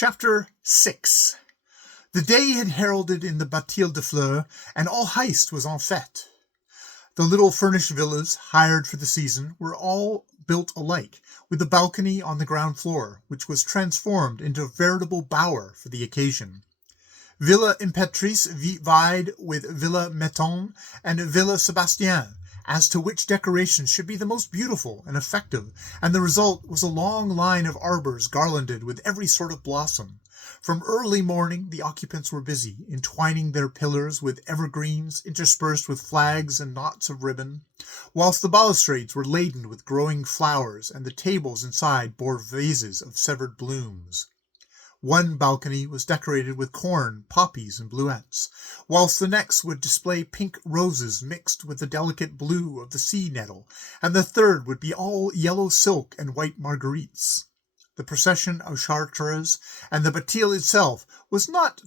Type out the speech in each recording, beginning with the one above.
Chapter 6. The day had heralded in the Bâtille de Fleurs, and all Heist was en fête. The little furnished villas, hired for the season, were all built alike, with a balcony on the ground floor, which was transformed into a veritable bower for the occasion. Villa Impératrice vied with Villa Metton and Villa Sébastien, as to which decoration should be the most beautiful and effective, and the result was a long line of arbors garlanded with every sort of blossom. From early morning the occupants were busy, entwining their pillars with evergreens interspersed with flags and knots of ribbon, whilst the balustrades were laden with growing flowers, and the tables inside bore vases of severed blooms. One balcony was decorated with corn, poppies, and bluets, whilst the next would display pink roses mixed with the delicate blue of the sea nettle, and the third would be all yellow silk and white marguerites. The procession of Chartres and the Bâtille itself was not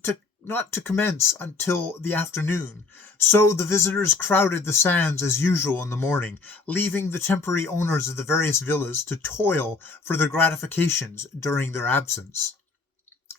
to commence until the afternoon, so the visitors crowded the sands as usual in the morning, leaving the temporary owners of the various villas to toil for their gratifications during their absence.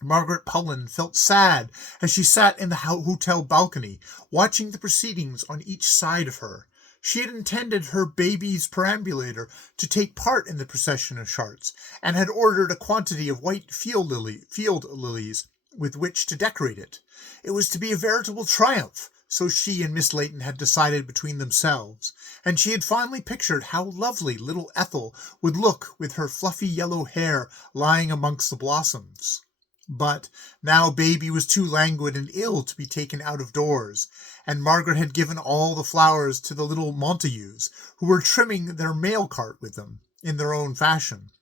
Margaret Pullen felt sad as she sat in the hotel balcony, watching the proceedings on each side of her. She had intended her baby's perambulator to take part in the procession of Chartres, and had ordered a quantity of white field lilies with which to decorate it. It was to be a veritable triumph, so she and Miss Layton had decided between themselves, and she had finally pictured how lovely little Ethel would look with her fluffy yellow hair lying amongst the blossoms. But now baby was too languid and ill to be taken out of doors, and Margaret had given all the flowers to the little Montagues, who were trimming their mail cart with them, in their own fashion.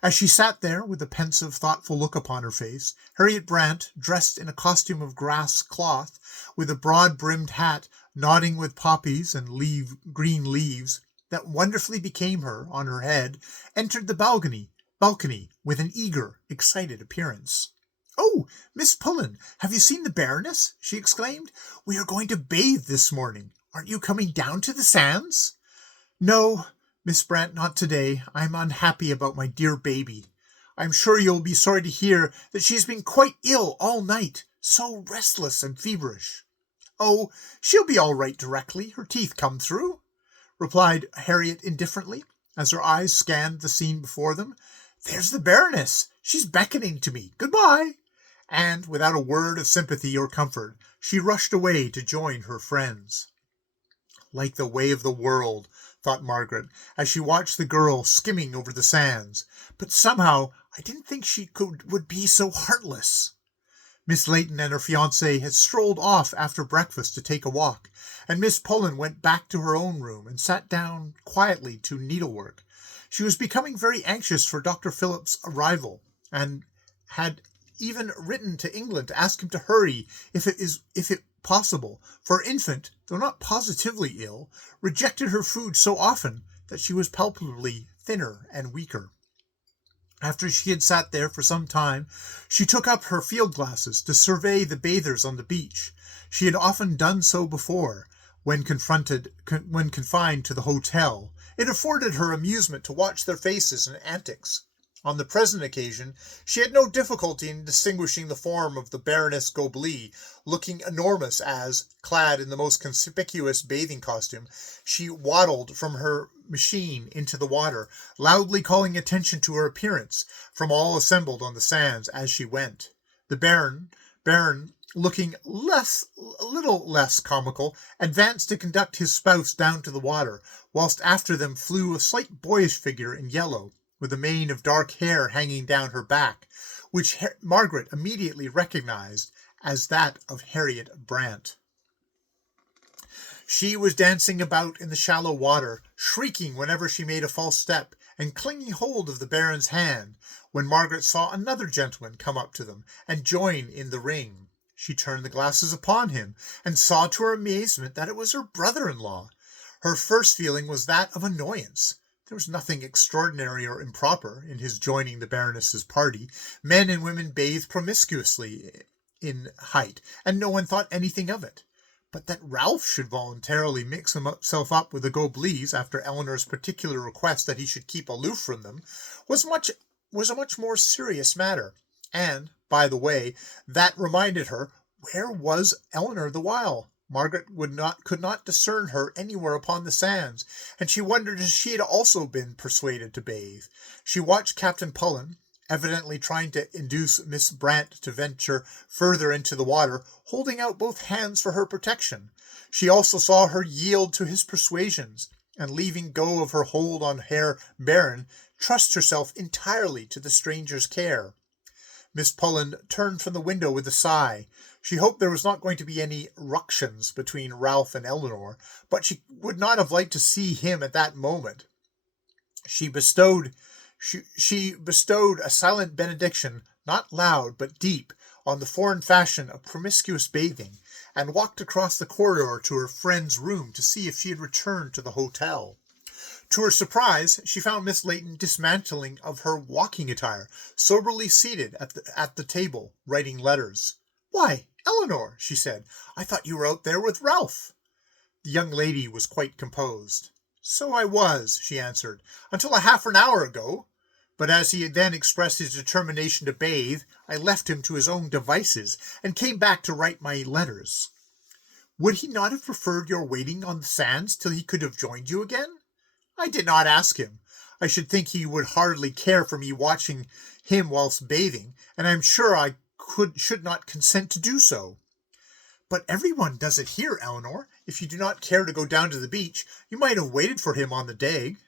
As she sat there, with a pensive, thoughtful look upon her face, Harriet Brant, dressed in a costume of grass cloth, with a broad-brimmed hat nodding with poppies and green leaves that wonderfully became her on her head, entered the balcony with an eager, excited appearance. "Oh, Miss Pullen, have you seen the Baroness?" she exclaimed. "We are going to bathe this morning. Aren't you coming down to the sands?" "No, Miss Brant, not today. I am unhappy about my dear baby. I am sure you will be sorry to hear that she has been quite ill all night, so restless and feverish." "Oh, she'll be all right directly her teeth come through," replied Harriet indifferently, as her eyes scanned the scene before them. "There's the Baroness. She's beckoning to me. Goodbye." And, without a word of sympathy or comfort, she rushed away to join her friends. Like the way of the world, thought Margaret, as she watched the girl skimming over the sands. But somehow I didn't think she would be so heartless. Miss Layton and her fiancé had strolled off after breakfast to take a walk, and Miss Pullen went back to her own room and sat down quietly to needlework. She was becoming very anxious for Dr. Phillip's arrival, and had even written to England to ask him to hurry if it possible, for her infant, though not positively ill, rejected her food so often that she was palpably thinner and weaker. After she had sat there for some time, she took up her field glasses to survey the bathers on the beach. She had often done so before, when confined to the hotel. It afforded her amusement to watch their faces and antics. On the present occasion, she had no difficulty in distinguishing the form of the Baroness Goblet, looking enormous as, clad in the most conspicuous bathing costume, she waddled from her machine into the water, loudly calling attention to her appearance from all assembled on the sands as she went. The Baron, looking a little less comical, advanced to conduct his spouse down to the water, whilst after them flew a slight boyish figure in yellow, with a mane of dark hair hanging down her back, which Margaret immediately recognized as that of Harriet Brant. She was dancing about in the shallow water, shrieking whenever she made a false step, and clinging hold of the Baron's hand, when Margaret saw another gentleman come up to them and join in the ring. She turned the glasses upon him, and saw to her amazement that it was her brother-in-law. Her first feeling was that of annoyance. There was nothing extraordinary or improper in his joining the Baroness's party. Men and women bathed promiscuously in Height, and no one thought anything of it. But that Ralph should voluntarily mix himself up with the Goblets after Eleanor's particular request that he should keep aloof from them was a much more serious matter, and, by the way, that reminded her, where was Eleanor the while? Margaret could not discern her anywhere upon the sands, and she wondered if she had also been persuaded to bathe. She watched Captain Pullen, evidently trying to induce Miss Brant to venture further into the water, holding out both hands for her protection. She also saw her yield to his persuasions, and leaving go of her hold on Herr Baron, trust herself entirely to the stranger's care. Miss Pullen turned from the window with a sigh. She hoped there was not going to be any ructions between Ralph and Eleanor, but she would not have liked to see him at that moment. She bestowed a silent benediction, not loud but deep, on the foreign fashion of promiscuous bathing, and walked across the corridor to her friend's room to see if she had returned to the hotel. To her surprise, she found Miss Layton dismantling of her walking attire, soberly seated at the table, writing letters. "Why, Eleanor," she said, "I thought you were out there with Ralph." The young lady was quite composed. "So I was," she answered, "until a half an hour ago. But as he had then expressed his determination to bathe, I left him to his own devices, and came back to write my letters." "Would he not have preferred your waiting on the sands till he could have joined you again?" "I did not ask him. I should think he would hardly care for me watching him whilst bathing, and I am sure I should not consent to do so." "But everyone does it here, Eleanor. If you do not care to go down to the beach, you might have waited for him on the Dagg."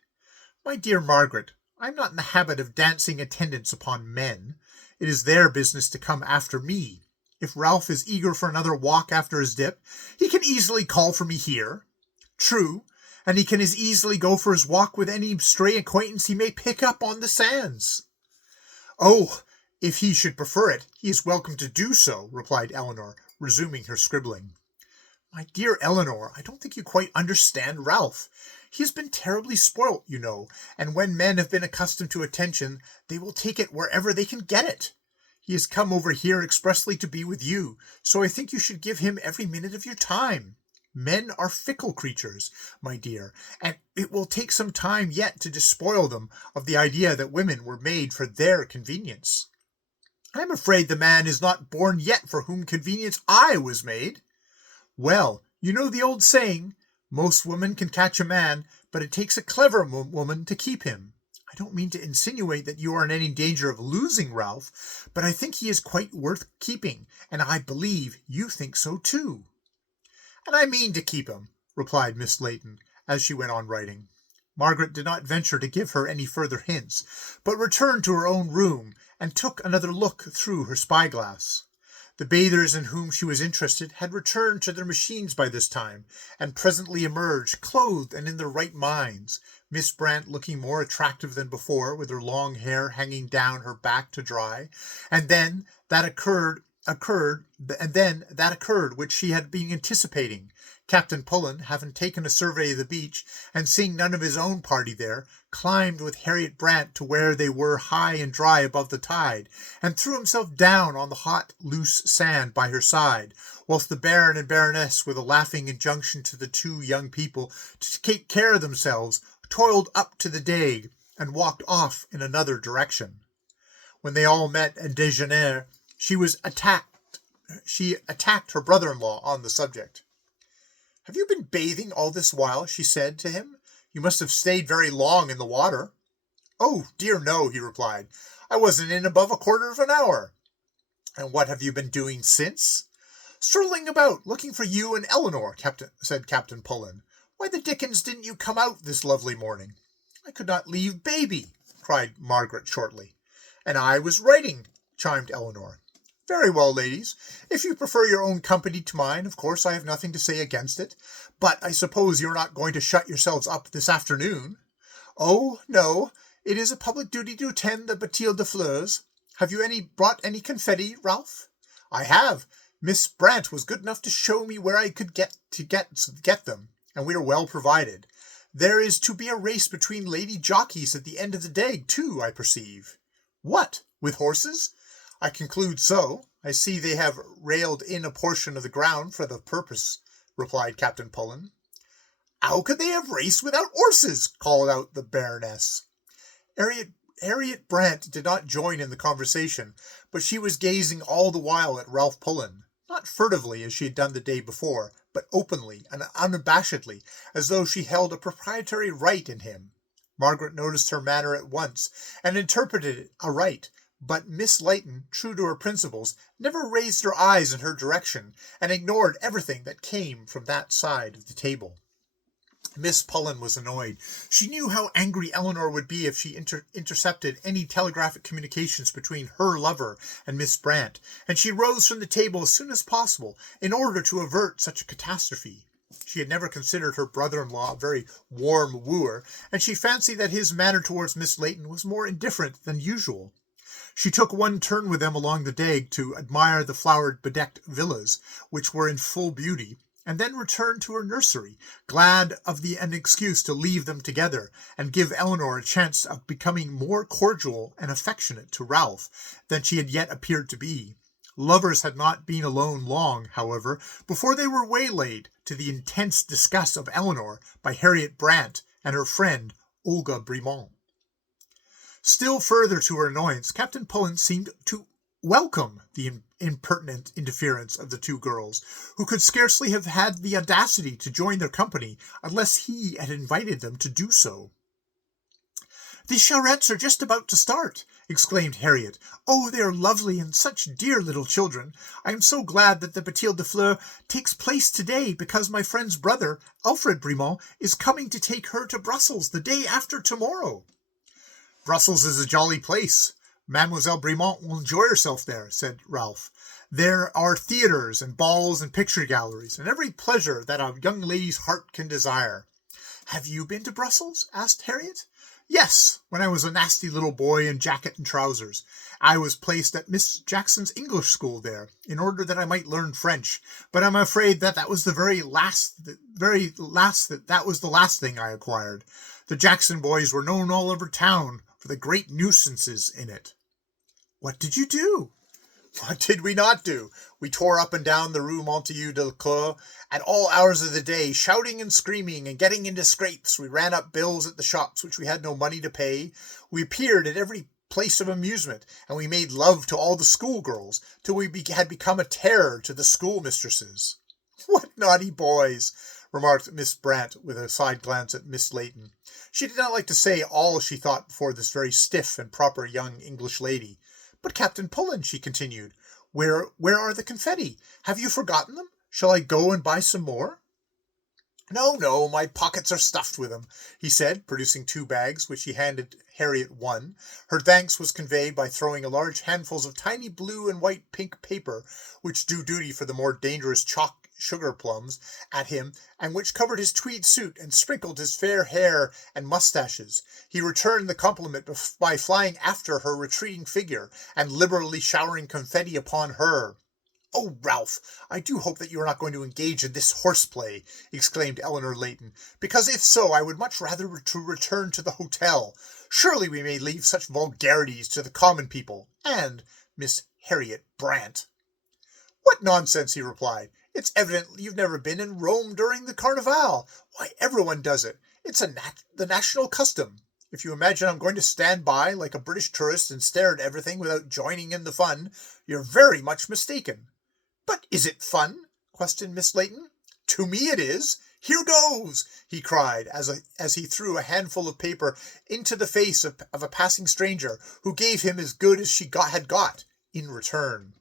"My dear Margaret, I am not in the habit of dancing attendance upon men. It is their business to come after me. If Ralph is eager for another walk after his dip, he can easily call for me here." "True, and he can as easily go for his walk with any stray acquaintance he may pick up on the sands." "Oh, if he should prefer it, he is welcome to do so," replied Eleanor, resuming her scribbling. "My dear Eleanor, I don't think you quite understand Ralph. He has been terribly spoilt, you know, and when men have been accustomed to attention, they will take it wherever they can get it. He has come over here expressly to be with you, so I think you should give him every minute of your time. Men are fickle creatures, my dear, and it will take some time yet to despoil them of the idea that women were made for their convenience. I am afraid the man is not born yet for whom convenience I was made. Well, you know the old saying, most women can catch a man, but it takes a clever woman to keep him. I don't mean to insinuate that you are in any danger of losing Ralph, but I think he is quite worth keeping, and I believe you think so too." "And I mean to keep him," replied Miss Layton, as she went on writing. Margaret did not venture to give her any further hints, but returned to her own room, and took another look through her spyglass. The bathers in whom she was interested had returned to their machines by this time, and presently emerged, clothed and in their right minds, Miss Brant looking more attractive than before, with her long hair hanging down her back to dry, and then that occurred which she had been anticipating. Captain Pullen, having taken a survey of the beach, and seeing none of his own party there, climbed with Harriet Brant to where they were high and dry above the tide, and threw himself down on the hot, loose sand by her side, whilst the Baron and Baroness, with a laughing injunction to the two young people to take care of themselves, toiled up to the Dagg, and walked off in another direction. When they all met at déjeuner, she attacked her brother-in-law on the subject. "Have you been bathing all this while?" she said to him. "You must have stayed very long in the water." "Oh, dear no," he replied. "I wasn't in above a quarter of an hour." "And what have you been doing since?" "Strolling about, looking for you and Eleanor," said Captain Pullen. "Why the dickens didn't you come out this lovely morning?" "I could not leave baby," cried Margaret shortly. "And I was writing," chimed Eleanor. "Very well, ladies. If you prefer your own company to mine, of course I have nothing to say against it. But I suppose you are not going to shut yourselves up this afternoon?" "Oh, no. It is a public duty to attend the Bâtie de Fleurs. Have you brought any confetti, Ralph?" "I have. Miss Brant was good enough to show me where I could get them, and we are well provided. There is to be a race between lady jockeys at the end of the Dagg, too, I perceive." "What, with horses?" "I conclude so. I see they have railed in a portion of the ground for the purpose," replied Captain Pullen. "How could they have raced without horses?" called out the Baroness. Harriet Brant did not join in the conversation, but she was gazing all the while at Ralph Pullen, not furtively as she had done the day before, but openly and unabashedly, as though she held a proprietary right in him. Margaret noticed her manner at once, and interpreted it aright, but Miss Layton, true to her principles, never raised her eyes in her direction, and ignored everything that came from that side of the table. Miss Pullen was annoyed. She knew how angry Eleanor would be if she intercepted any telegraphic communications between her lover and Miss Brant, and she rose from the table as soon as possible in order to avert such a catastrophe. She had never considered her brother-in-law a very warm wooer, and she fancied that his manner towards Miss Layton was more indifferent than usual. She took one turn with them along the Dague to admire the flower-bedecked villas, which were in full beauty, and then returned to her nursery, glad of an excuse to leave them together, and give Eleanor a chance of becoming more cordial and affectionate to Ralph than she had yet appeared to be. Lovers had not been alone long, however, before they were waylaid, to the intense disgust of Eleanor, by Harriet Brant and her friend Olga Bremont. Still further to her annoyance, Captain Pullen seemed to welcome the impertinent interference of the two girls, who could scarcely have had the audacity to join their company unless he had invited them to do so. "The charrettes are just about to start," exclaimed Harriet. "Oh, they are lovely, and such dear little children. I am so glad that the Bâtie de Fleurs takes place today, because my friend's brother, Alfred Bremont, is coming to take her to Brussels the day after tomorrow." "Brussels is a jolly place. Mademoiselle Bremont will enjoy herself there," said Ralph. "There are theatres and balls and picture galleries, and every pleasure that a young lady's heart can desire." "Have you been to Brussels?" asked Harriet. "Yes, when I was a nasty little boy in jacket and trousers. I was placed at Miss Jackson's English school there, in order that I might learn French, but I'm afraid that was the last thing I acquired. The Jackson boys were known all over town for the great nuisances in it." "What did you do?" "What did we not do? We tore up and down the Rue Montague de Clos at all hours of the day, shouting and screaming and getting into scrapes. We ran up bills at the shops which we had no money to pay. We appeared at every place of amusement, and we made love to all the schoolgirls, till we had become a terror to the schoolmistresses." "What naughty boys!" remarked Miss Brant, with a side glance at Miss Layton. She did not like to say all she thought before this very stiff and proper young English lady. "But, Captain Pullen," she continued, where are the confetti? Have you forgotten them? Shall I go and buy some more?" No, my pockets are stuffed with them," he said, producing 2 bags, which he handed Harriet one. Her thanks was conveyed by throwing a large handfuls of tiny blue and white pink paper, which do duty for the more dangerous chalk sugar plums, at him, and which covered his tweed suit and sprinkled his fair hair and moustaches. He returned the compliment by flying after her retreating figure, and liberally showering confetti upon her. "Oh, Ralph, I do hope that you are not going to engage in this horseplay," exclaimed Eleanor Layton, "because if so, I would much rather return to the hotel. Surely we may leave such vulgarities to the common people, and Miss Harriet Brant." "What nonsense," he replied. "It's evident you've never been in Rome during the Carnival. Why, everyone does it. It's the national custom. If you imagine I'm going to stand by like a British tourist and stare at everything without joining in the fun, you're very much mistaken." "But is it fun?" questioned Miss Layton. "To me it is. Here goes!" he cried, as he threw a handful of paper into the face of a passing stranger, who gave him as good as she had got in return.